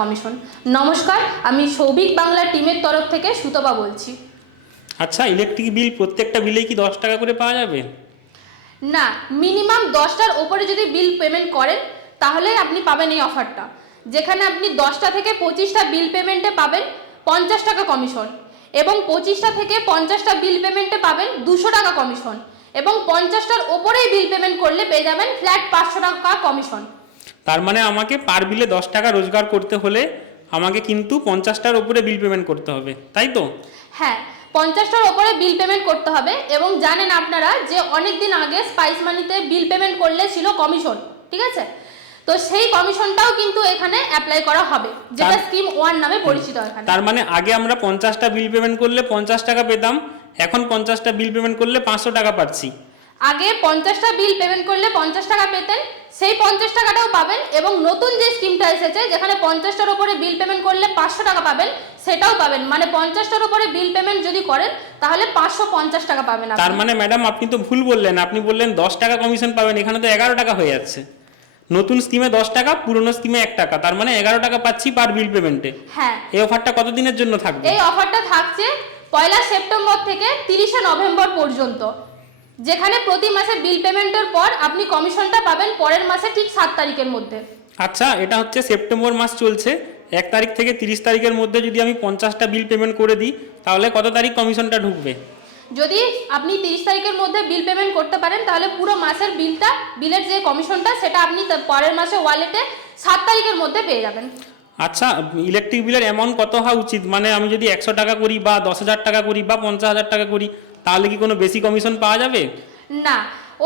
Commission. নমস্কার আমি সৌভিক বাংলা টিমের তরফ থেকে সুতপা বলছি। আচ্ছা ইলেকট্রিক বিল প্রত্যেকটা বিলেই কি দশ টাকা করে পাওয়া যাবে? না মিনিমাম দশটার ওপরে যদি বিল পেমেন্ট করেন তাহলে আপনি পাবেন এই অফারটা যেখানে আপনি দশটা থেকে পঁচিশটা বিল পেমেন্টে পাবেন পঞ্চাশ টাকা কমিশন এবং পঁচিশটা থেকে পঞ্চাশটা বিল পেমেন্টে পাবেন দুশো টাকা কমিশন এবং পঞ্চাশটার ওপরেই বিল পেমেন্ট করলে পেয়ে যাবেন ফ্ল্যাট পাঁচশো টাকা কমিশন। তার মানে আমাকে পার বিলে দশ টাকা রোজগার করতে হলে আমাকে কিন্তু পঞ্চাশটার উপরে বিল পেমেন্ট করতে হবে তাই তো? হ্যাঁ পঞ্চাশটার ওপরে বিল পেমেন্ট করতে হবে এবং জানেন আপনারা যে অনেক দিন আগে স্পাইস মানিতে বিল পেমেন্ট করলে ছিল কমিশন ঠিক আছে? তো সেই কমিশনটাও কিন্তু এখানে অ্যাপ্লাই করা হবে যেটা স্কিম ওয়ান নামে পরিচিত এখানে। তার মানে আগে আমরা পঞ্চাশটা বিল পেমেন্ট করলে পঞ্চাশ টাকা পেতাম এখন পঞ্চাশটা বিল পেমেন্ট করলে পাঁচশো টাকা পাচ্ছি। আগে পঞ্চাশটা বিল পেমেন্ট করলে পঞ্চাশ টাকা পেতেন সেই পঞ্চাশ টাকাটাও পাবেন এবং নতুন যে স্কিমটা এসেছে যেখানে পঞ্চাশটার উপরে বিল পেমেন্ট করলে পাঁচশো টাকা পাবেন সেটাও পাবেন। মানে পঞ্চাশটার উপরে বিল পেমেন্ট যদি করেন তাহলে পাঁচশো পঞ্চাশ টাকা পাবেন তার মানে ম্যাডাম আপনি তো ভুল বললেন। আপনি বললেন দশ টাকা কমিশন পাবেন এখানে তো এগারো টাকা হয়ে যাচ্ছে। নতুন স্কিমে দশ টাকা পুরনো স্কিমে এক টাকা। তার মানে এগারো টাকা পাচ্ছি পার বিল পেমেন্টে হ্যাঁ। এই অফারটা কতদিনের জন্য থাকবে? এই অফারটা থাকছে পয়লা সেপ্টেম্বর থেকে তিরিশে নভেম্বর পর্যন্ত। যেখানে প্রতি মাসে বিল পেমেন্টের পর আপনি কমিশনটা পাবেন পরের মাসে ঠিক সাত তারিখের মধ্যে। আচ্ছা এটা হচ্ছে সেপ্টেম্বর মাস চলছে। এক তারিখ থেকে তিরিশ তারিখের মধ্যে যদি আমি পঞ্চাশটা বিল পেমেন্ট করে দিই তাহলে কত তারিখ কমিশনটা ঢুকবে? যদি আপনি তিরিশ তারিখের মধ্যে বিল পেমেন্ট করতে পারেন তাহলে পুরো মাসের বিলটা বিলের যে কমিশনটা সেটা আপনি পরের মাসে ওয়ালেটে সাত তারিখের মধ্যে পেয়ে যাবেন। আচ্ছা ইলেকট্রিক বিলের অ্যামাউন্ট কত হওয়া উচিত? মানে আমি যদি একশো টাকা করি বা দশ হাজার টাকা করি বা পঞ্চাশ হাজার টাকা করি তাহলে কি কোনো বেশি কমিশন পাওয়া যাবে? না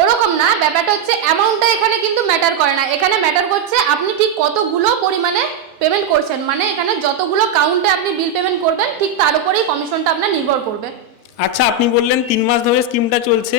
ওরকম না ব্যাপারটা হচ্ছে অ্যামাউন্টটা এখানে কিন্তু ম্যাটার করে না। এখানে ম্যাটার করছে আপনি ঠিক কতগুলো পরিমাণে পেমেন্ট করছেন। মানে এখানে যতগুলো কাউন্টে আপনি বিল পেমেন্ট করবেন ঠিক তার উপরেই কমিশনটা আপনার নির্ভর করবে। আচ্ছা আপনি বললেন তিন মাস ধরে স্কিমটা চলছে।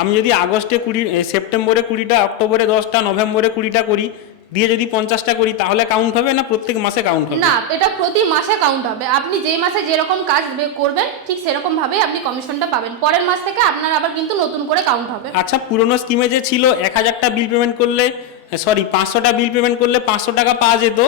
আমি যদি আগস্টে কুড়ি সেপ্টেম্বরে কুড়িটা অক্টোবরে দশটা নভেম্বরে কুড়িটা করি দিয়ে যদি পঞ্চাশটা করি তাহলে কাউন্ট হবে না প্রত্যেক মাসে কাউন্ট হবে? না এটা প্রতি মাসে কাউন্ট হবে। আপনি যে মাসে যেরকম কাজ করবেন ঠিক সেরকম ভাবে আপনি কমিশনটা পাবেন। পরের মাস থেকে আপনার আবার কিন্তু নতুন করে কাউন্ট হবে। আচ্ছা পুরনো স্কিমে যে ছিল এক হাজারটা বিল পেমেন্ট করলে সরি পাঁচশোটা বিল পেমেন্ট করলে পাঁচশো টাকা পাওয়া যেত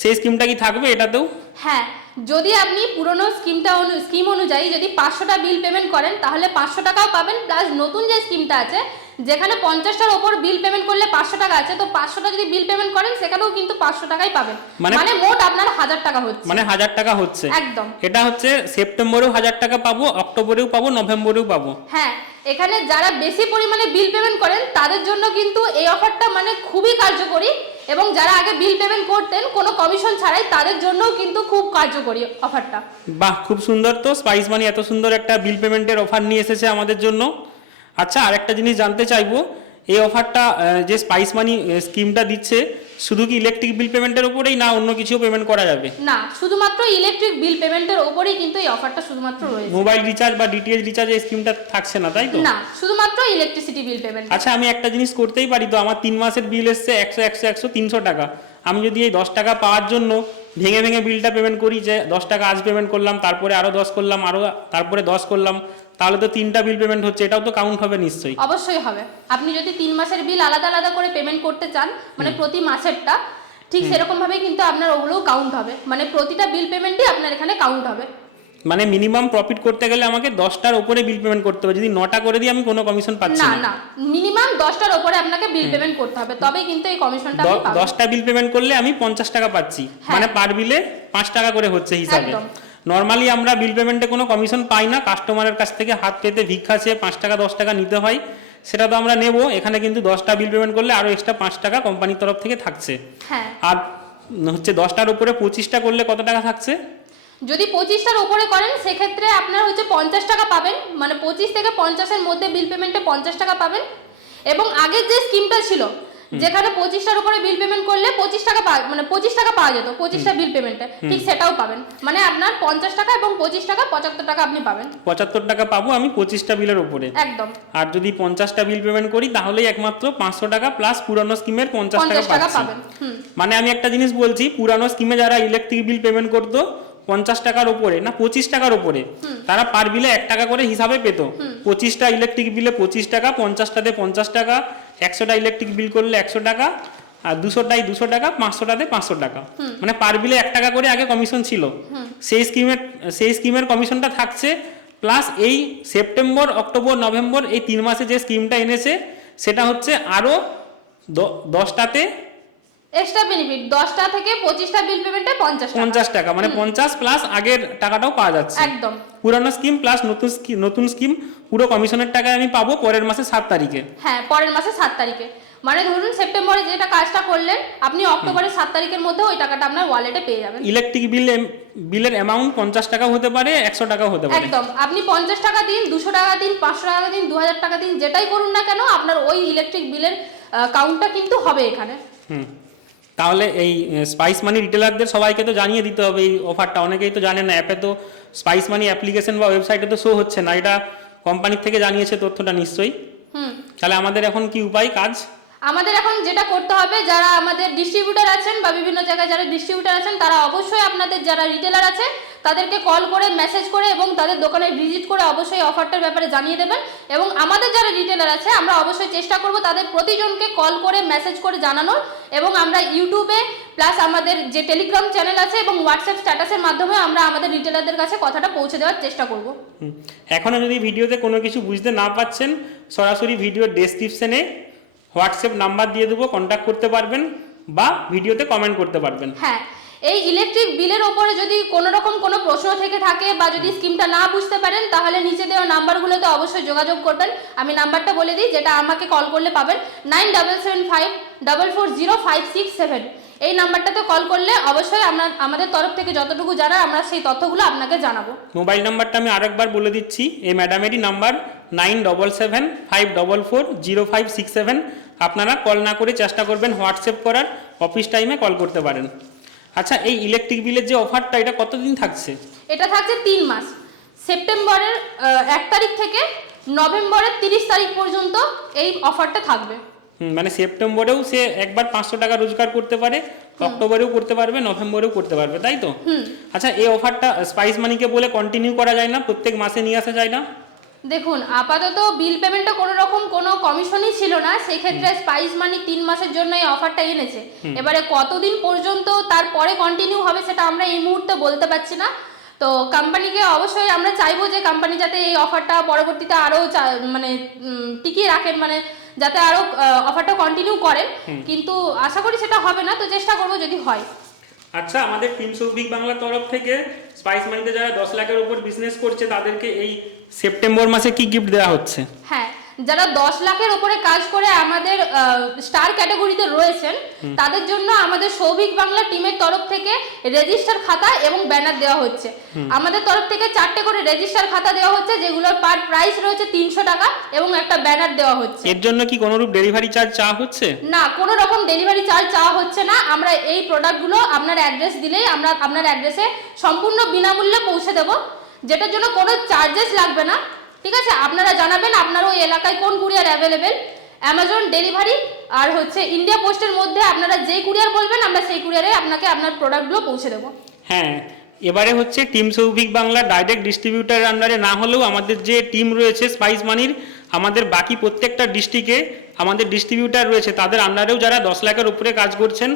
সেই স্কিমটা কি থাকবে এটাতেও? হ্যাঁ যদি আপনি পুরনো স্কিমটা অনু স্কিম অনুযায়ী যদি পাঁচশোটা বিল পেমেন্ট করেন তাহলে পাঁচশো টাকাও পাবেন প্লাস নতুন যে স্কিমটা আছে যেখানে পঞ্চাশটার ওপর বিল পেমেন্ট করলে পাঁচশো টাকা আছে তো পাঁচশোটা যদি বিল পেমেন্ট করেন সেখানেও কিন্তু পাঁচশো টাকাই পাবেন। মানে- মানে মোট আপনার হাজার টাকা হচ্ছে। মানে হাজার টাকা হচ্ছে। একদম। এটা হচ্ছে সেপ্টেম্বরেও হাজার টাকা পাবো অক্টোবরেও পাবো নভেম্বরেও পাবো। হ্যাঁ এখানে যারা বেশি পরিমাণে বিল পেমেন্ট করেন তাদের জন্য কিন্তু এই অফারটা মানে খুবই কার্যকরী। এবং যারা আগে বিল পেমেন্ট করতেন, কোনো কমিশন ছাড়াই তাদের জন্যও কিন্তু খুব কার্যকরী অফারটা বাহ, খুব সুন্দর তো। স্পাইস মানি এত সুন্দর একটা বিল পেমেন্টের অফার নিয়ে এসেছে আমাদের জন্য। আচ্ছা আরেকটা জিনিস জানতে চাইব। এই অফারটা যে স্পাইস মানি স্কিমটা দিচ্ছে শুধু কি ইলেকট্রিক বিল পেমেন্টের উপরেই না অন্য কিছু পেমেন্ট করা যাবে? না শুধুমাত্র ইলেকট্রিক বিল পেমেন্টের উপরেই কিন্তু এই অফারটা শুধুমাত্র রয়েছে। মোবাইল রিচার্জ বা ডিটিএইচ রিচার্জ এই স্কিমটা থাকছে না তাই তো? না শুধুমাত্র ইলেকট্রিসিটি বিল পেমেন্ট আচ্ছা আমি একটা জিনিস করতেই পারি তো আমার তিন মাসের বিল এসছে একশো একশো একশো তিনশো টাকা। আমি যদি এই দশ টাকা পাওয়ার জন্য ভেঙে ভেঙে বিলটা পেমেন্ট করি যে দশ টাকা আজ পেমেন্ট করলাম তারপরে আরও দশ করলাম আরও তারপরে দশ করলাম তাহলে তো তিনটা বিল পেমেন্ট হচ্ছে এটাও তো কাউন্ট হবে নিশ্চয়ই। অবশ্যই হবে। আপনি যদি তিন মাসের বিল আলাদা আলাদা করে পেমেন্ট করতে চান মানে প্রতি মাসেরটা ঠিক সেরকম ভাবেই কিন্তু আপনার ওগুলোও কাউন্ট হবে। মানে প্রতিটা বিল পেমেন্টই আপনার এখানে কাউন্ট হবে। মানে মিনিমাম প্রফিট করতে গেলে আমাকে দশটার উপরে বিল পেমেন্ট করতে হবে। যদি নটা করে দিই আমি কোনো কমিশন পাচ্ছি না না। না মিনিমাম দশটার ওপরে আপনাকে বিল পেমেন্ট করতে হবে তবেই কিন্তু এই কমিশনটা দশটা বিল পেমেন্ট করলে আমি পঞ্চাশ টাকা পাচ্ছি। হ্যাঁ। মানে পার বিলে পাঁচ টাকা করে হচ্ছে হিসাবে। একদম। নর্মালি আমরা বিল পেমেন্টে কোনো কমিশন পাই না। কাস্টমারের কাছ থেকে হাত পেতে ভিক্ষা চেয়ে পাঁচ টাকা দশ টাকা নিতে হয়। সেটা তো আমরা নেব। এখানে কিন্তু দশটা বিল পেমেন্ট করলে আরও এক্সট্রা পাঁচ টাকা কোম্পানির তরফ থেকে থাকছে। হ্যাঁ। আর হচ্ছে দশটার উপরে পঁচিশটা করলে কত টাকা থাকছে? যদি পঁচিশটার উপরে করেন সেক্ষেত্রে আপনার হচ্ছে পঞ্চাশ টাকা পাবেন। মানে পঁচিশ থেকে পঞ্চাশের মধ্যে বিল পেমেন্টে পঞ্চাশ টাকা পাবেন। এবং আগের যে স্কিমটা ছিল যেখানে পঁচিশটার উপরে বিল পেমেন্ট করলে পঁচিশ টাকা মানে পঁচিশ টাকা পাওয়া যেত পঁচিশটা বিল পেমেন্টে ঠিক সেটাও পাবেন। মানে আপনার পঞ্চাশ টাকা এবং পঁচিশ টাকা পঁচাত্তর টাকা আপনি পাবেন। পঁচাত্তর টাকা পাবো আমি পঁচিশটা বিলের উপরে। একদম। আর যদি পঞ্চাশটা বিল পেমেন্ট করি তাহলেই একমাত্র পাঁচশো টাকা প্লাস পুরানো স্কিমের পঞ্চাশ টাকা পাবেন। মানে আমি একটা জিনিস বলছি পুরানো স্কিমে যারা ইলেকট্রিক বিল পেমেন্ট করতো পঞ্চাশ টাকার উপরে না পঁচিশ টাকার উপরে তারা পার বিলে এক টাকা করে হিসাবে পেত। পঁচিশটা ইলেকট্রিক বিলে পঁচিশ টাকা পঞ্চাশটাতে পঞ্চাশ টাকা একশোটা ইলেকট্রিক বিল করলে একশো টাকা আর দুশোটাই দুশো টাকা পাঁচশোটাতে পাঁচশো টাকা। মানে পার বিলে এক টাকা করে আগে কমিশন ছিল। সেই স্কিমের সেই স্কিমের কমিশনটা থাকছে প্লাস এই সেপ্টেম্বর অক্টোবর নভেম্বর এই তিন মাসে যে স্কিমটা এনেছে সেটা হচ্ছে আরও দশটাতে এক্সট্রা বেনিফিট দশটা থেকে পঁচিশটা বিল পেমেন্টে পঞ্চাশ টাকা। পঞ্চাশ টাকা মানে পঞ্চাশ প্লাস আগের টাকাটাও পাওয়া যাচ্ছে। একদম। পুরানো স্কিম প্লাস নতুন স্কিম নতুন স্কিম পুরো কমিশনের টাকায় আমি পাবো পরের মাসে সাত তারিখে। হ্যাঁ পরের মাসে সাত তারিখে। মানে ধরুন সেপ্টেম্বরে যেটা কাজটা করলেন আপনি অক্টোবরের সাত তারিখের মধ্যে ওই টাকাটা আপনার ওয়ালেটে পেয়ে যাবেন। ইলেকট্রিক বিল বিলের অ্যামাউন্ট পঞ্চাশ টাকাও হতে পারে একশো টাকা হতে পারে। একদম। আপনি পঞ্চাশ টাকা দিন দুশো টাকা দিন পাঁচশো টাকা দিন দু হাজার টাকা দিন যেটাই করুন না কেন আপনার ওই ইলেকট্রিক বিলের কাউন্টটা কিন্তু হবে এখানে। হুম। তাহলে এই স্পাইস মানি রিটেলারদের সবাইকে তো জানিয়ে দিতে হবে এই অফারটা অনেকেই তো জানে না অ্যাপে তো স্পাইস মানি অ্যাপ্লিকেশন বা ওয়েবসাইটে তো শো হচ্ছে না। এটা কোম্পানির থেকে জানিয়েছে তথ্যটা নিশ্চয়ই। হুম। তাহলে আমাদের এখন কি উপায়? কাজ? আমাদের এখন যেটা করতে হবে, যারা আমাদের ডিস্ট্রিবিউটার আছেন বা বিভিন্ন জায়গায় যারা ডিস্ট্রিবিউটার আছেন, তারা অবশ্যই আপনাদের যারা রিটেলার আছে, তাদেরকে কল করে মেসেজ করে এবং তাদের দোকানে ভিজিট করে অবশ্যই অফারটার ব্যাপারে জানিয়ে দেবেন। এবং আমাদের যারা রিটেলার আছে, আমরা অবশ্যই চেষ্টা করব তাদের প্রতিজনকে কল করে মেসেজ করে জানানোর। এবং আমরা ইউটিউবে প্লাস আমাদের যে টেলিগ্রাম চ্যানেল আছে এবং হোয়াটসঅ্যাপ স্ট্যাটাসের মাধ্যমে আমরা আমাদের রিটেলারদের কাছে কথাটা পৌঁছে দেওয়ার চেষ্টা করব। এখনও যদি ভিডিওতে কোনো কিছু বুঝতে না পাচ্ছেন, সরাসরি ভিডিওর ডেসক্রিপশনে হোয়াটসঅ্যাপ নাম্বার দিয়ে দেবো কন্ট্যাক্ট করতে পারবেন বা ভিডিওতে কমেন্ট করতে পারবেন। হ্যাঁ এই ইলেকট্রিক বিলের ওপরে যদি কোনো রকম কোনো প্রশ্ন থেকে থাকে বা যদি স্কিমটা না বুঝতে পারেন তাহলে নিচে দেওয়া নাম্বারগুলোতে অবশ্যই যোগাযোগ করবেন। আমি নাম্বারটা বলে দিই যেটা আমাকে কল করলে পাবেন nine double seven five double four zero five six seven এই নাম্বারটাতে কল করলে অবশ্যই আমরা আমাদের তরফ থেকে যতটুকু জানার আমরা সেই তথ্যগুলো আপনাকে জানাব। মোবাইল নাম্বারটা আমি আরেকবার বলে দিচ্ছি এই ম্যাডামেরই number nine double seven five double four zero five six seven আপনারা কল না করে চেষ্টা করবেন হোয়াটসঅ্যাপ করার অফিস টাইমে কল করতে পারেন। আচ্ছা এই ইলেকট্রিক বিলের যে অফারটা এটা কতদিন থাকছে? এটা থাকছে তিন মাস। সেপ্টেম্বরের এক তারিখ থেকে নভেম্বরের তিরিশ তারিখ পর্যন্ত এই অফারটা থাকবে। মানে সেপ্টেম্বরেও সে একবার পাঁচশো টাকা রোজগার করতে পারে অক্টোবরেও করতে পারবে নভেম্বরেও করতে পারবে তাই তো? আচ্ছা এই অফারটা স্পাইস মানিকে বলে কন্টিনিউ করা যায় না প্রত্যেক মাসে নিয়ে আসা যায় না? দেখুন আপাতত বিল পেমেন্টে কোনো রকম কোনো কমিশনই ছিল না সেই ক্ষেত্রে স্পাইস মানি তিন মাসের জন্য এই অফারটা এনেছে। এবারে কতদিন পর্যন্ত তারপরে কন্টিনিউ হবে সেটা আমরা এই মুহূর্তে বলতে পারছি না। তো কোম্পানিকে অবশ্যই আমরা চাইব যে কোম্পানি যাতে এই অফারটা পরবর্তীতে আরও মানে টিকিয়ে রাখেন মানে যাতে আরও অফারটা কন্টিনিউ করেন। কিন্তু আশা করি সেটা হবে না তো চেষ্টা করব যদি হয়। আচ্ছা আমাদের টিম সৌভিক বাংলার তরফ থেকে স্পাইস মানিতে যারা দশ লাখের উপর বিজনেস করছে, তাদেরকে এই সেপ্টেম্বর মাসে কি গিফট দেওয়া হচ্ছে? হ্যাঁ যারা দশ লাখের উপরে কাজ করে আমাদের স্টার ক্যাটাগরিতে রয়েছেন তাদের জন্য আমাদের সৌভিক বাংলা টিমের তরফ থেকে রেজিস্টার খাতা এবং ব্যানার দেওয়া হচ্ছে। আমাদের তরফ থেকে চারটে করে রেজিস্টার খাতা দেওয়া হচ্ছে যেগুলোর পার প্রাইস রয়েছে তিনশো টাকা এবং একটা ব্যানার দেওয়া হচ্ছে। এর জন্য কি কোনোরূপ ডেলিভারি চার্জ চাওয়া হচ্ছে? না কোনো রকম ডেলিভারি চার্জ চাওয়া হচ্ছে না। আমরা এই প্রোডাক্টগুলো আপনার অ্যাড্রেস দিলেই আমরা আপনার অ্যাড্রেসে সম্পূর্ণ বিনামূল্যে পৌঁছে দেব যেটার জন্য কোনো চার্জেস লাগবে না। ঠিক আছে? আপনারা জানাবেন আপনার ওই এলাকায় কোন কুরিয়ার অ্যাভেলেবেল অ্যামাজন ডেলিভারি আর হচ্ছে ইন্ডিয়া পোস্টের মধ্যে আপনারা যেই কুরিয়ার বলবেন, আমরা সেই কুরিয়ারে আপনাকে আপনার প্রোডাক্টগুলো পৌঁছে দেবো। হ্যাঁ এবারে হচ্ছে টিম সৌভিক বাংলা ডাইরেক্ট ডিস্ট্রিবিউটারের আন্ডারে না হলেও আমাদের যে টিম রয়েছে স্পাইস মানির আমাদের বাকি প্রত্যেকটা ডিস্ট্রিক্টে আমাদের ডিস্ট্রিবিউটার রয়েছে, তাদের আন্ডারেও যারা দশ লাখের উপরে কাজ করছেন,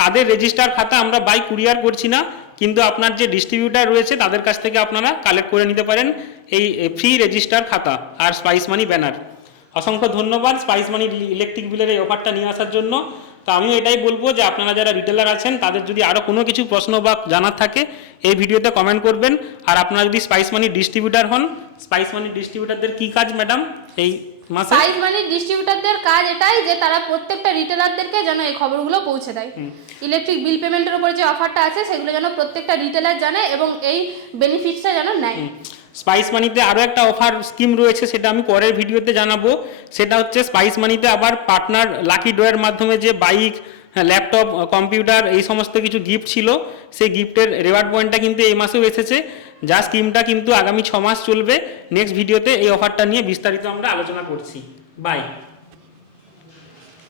তাদের রেজিস্টার খাতা আমরা বাই কুরিয়ার করছি না, কিন্তু আপনার যে ডিস্ট্রিবিউটার রয়েছে, তাদের কাছ থেকে আপনারা কালেক্ট করে নিতে পারেন। এই ফ্রি রেজিস্টার খাতা আর স্পাইস মানি ব্যানার অসংখ্য ধন্যবাদ স্পাইস মানি ইলেকট্রিক বিলের এই অফারটা নিয়ে আসার জন্য। তো আমিও এটাই বলব যে আপনারা যারা রিটেলার আছেন তাদের যদি আরও কোনো কিছু প্রশ্ন বা জানার থাকে এই ভিডিওতে কমেন্ট করবেন। আর আপনারা যদি স্পাইস মানি ডিস্ট্রিবিউটার হন স্পাইস মানি ডিস্ট্রিবিউটারদের কী কাজ ম্যাডাম এই মাসে? সাইজ মানে ডিস্ট্রিবিউটারদের কাজ এটাই যে তারা প্রত্যেকটা রিটেলারদেরকে যেন এই খবরগুলো পৌঁছে দেয়। ইলেকট্রিক বিল পেমেন্টের উপর যে অফারটা আছে সেগুলো যেন প্রত্যেকটা রিটেলার জানে এবং এই বেনিফিটসটা যেন নেয়। স্পাইস মানিতে আরও একটা অফার স্কিম রয়েছে, সেটা আমি পরের ভিডিওতে জানাব। সেটা হচ্ছে স্পাইস মানিতে আবার পার্টনার লাকি ড্রয়ের মাধ্যমে যে বাইক ল্যাপটপ কম্পিউটার এই সমস্ত কিছু গিফট ছিল, সেই গিফটের রেওয়ার্ড পয়েন্টটা কিন্তু এই মাসেও এসেছে। যা স্কিমটা কিন্তু আগামী ছ মাস চলবে। নেক্সট ভিডিওতে এই অফারটা নিয়ে বিস্তারিত আমরা আলোচনা করছি। বাই